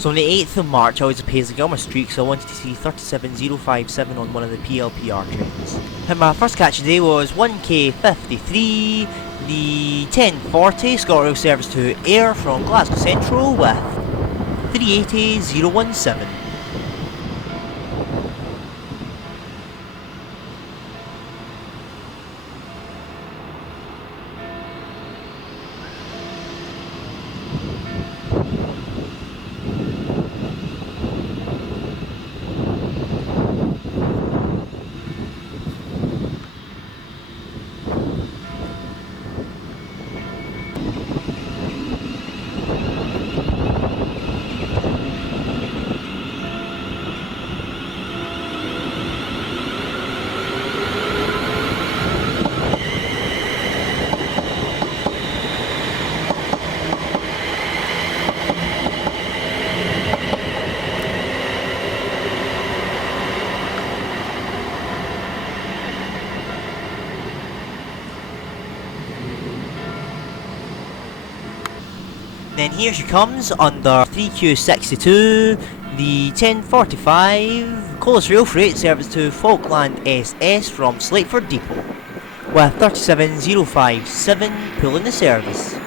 So on the 8th of March I was at Paisley Gilmour Street because I wanted to see 37057 on one of the PLPR trains. And my first catch today was 1K53, the 1040 ScotRail service to Ayr from Glasgow Central with 380017. Then here she comes under 3Q62, the 1045 Colas Rail Freight service to Falkland SS from Slateford Depot with 37057 pulling the service.